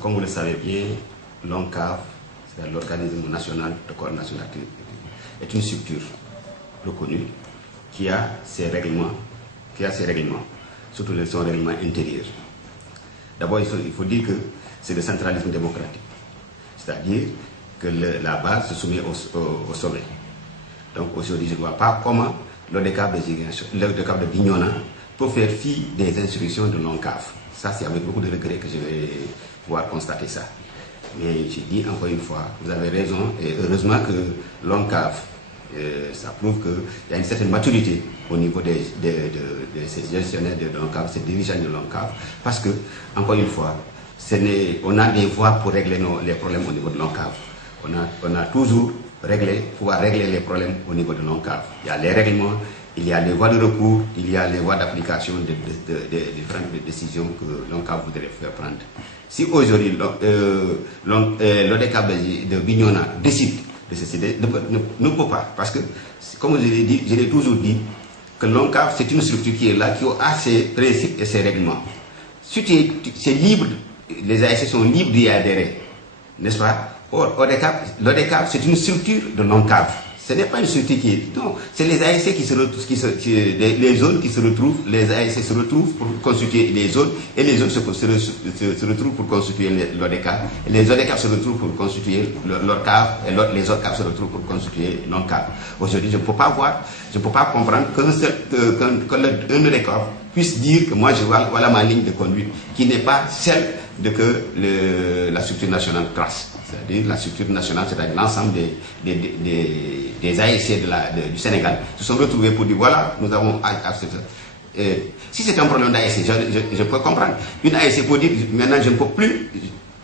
comme vous le savez bien, l'ONCAV, c'est l'organisme national de coordination d'activité, est une structure reconnue qui a ses règlements, surtout son règlement intérieur. D'abord, il faut dire que c'est le centralisme démocratique, c'est-à-dire que la base se soumet au sommet. Donc aujourd'hui, je ne vois pas comment l'ODCAV de Bignona peut faire fi des instructions de l'ONCAV. Ça, c'est avec beaucoup de regrets que je vais pouvoir constater ça. Mais j'ai dit encore une fois, vous avez raison, et heureusement que l'ONCAV, ça prouve qu'il y a une certaine maturité au niveau de ces gestionnaires de l'ONCAV, ces dirigeants de l'ONCAV, parce que, encore une fois, on a des voies pour régler les problèmes au niveau de l'ONCAV. On a toujours pouvoir régler les problèmes au niveau de l'ONCAV. Il y a les règlements, il y a les voies de recours, il y a les voies d'application des différentes décisions que l'ONCAV voudrait faire prendre. Si aujourd'hui l'ODCAV de Bignona décide de se céder, ne peut pas, parce que, comme je l'ai toujours dit, que l'ONCAV c'est une structure qui est là, qui a ses principes et ses règlements. Si c'est libre, les ASC sont libres d'y adhérer, n'est-ce pas? Or, l'ODCAV, c'est une structure de l'ONCAV. Ce n'est pas une structure qui est... Non, c'est les ASC les zones qui se retrouvent, les ASC se retrouvent pour constituer les zones, et les zones se retrouvent pour constituer l'ODCAV, et les ODCAV se retrouvent pour constituer l'ORCAV, et les autres CAV se retrouvent pour constituer l'ONCAV. Aujourd'hui, je ne peux pas comprendre qu'un ODCAV puisse dire que moi, voilà ma ligne de conduite, qui n'est pas celle que la structure nationale trace. C'est-à-dire la structure nationale, c'est-à-dire l'ensemble des ASC du Sénégal, se sont retrouvés pour dire voilà, nous avons accepté. Si c'est un problème d'ASC, je peux comprendre. Une ASC peut dire maintenant je ne peux plus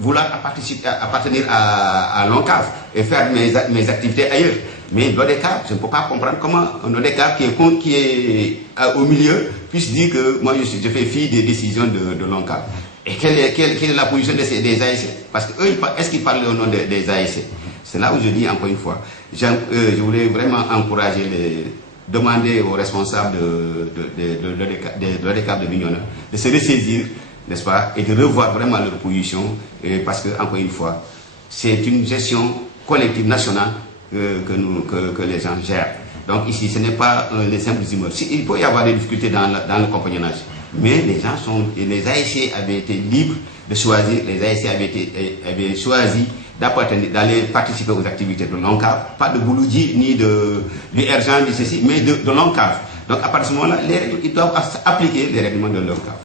vouloir appartenir à l'ONCAV et faire mes activités ailleurs. Mais l'ODCAV, je ne peux pas comprendre comment un ODCAV qui est au milieu puisse dire que moi je fais fi des décisions de l'ONCAV. Et quelle est la position des ASC? Parce que eux, est-ce qu'ils parlent au nom des ASC? C'est là où je dis encore une fois, je voulais vraiment demander aux responsables de l'ODCAV de Bignona de se ressaisir, n'est-ce pas, et de revoir vraiment leur position, parce que, encore une fois, c'est une gestion collective nationale que les gens gèrent. Donc ici, ce n'est pas les simples immeubles. Il peut y avoir des difficultés dans le compagnonnage. Mais les ASC avaient été libres de choisir, les ASC avaient choisi d'aller participer aux activités de l'ONCAV, pas de Bouloudji, ni du Erjan, ni ceci, mais de l'ONCAV. Donc à partir de ce moment-là, ils doivent appliquer les règlements de l'ONCAV.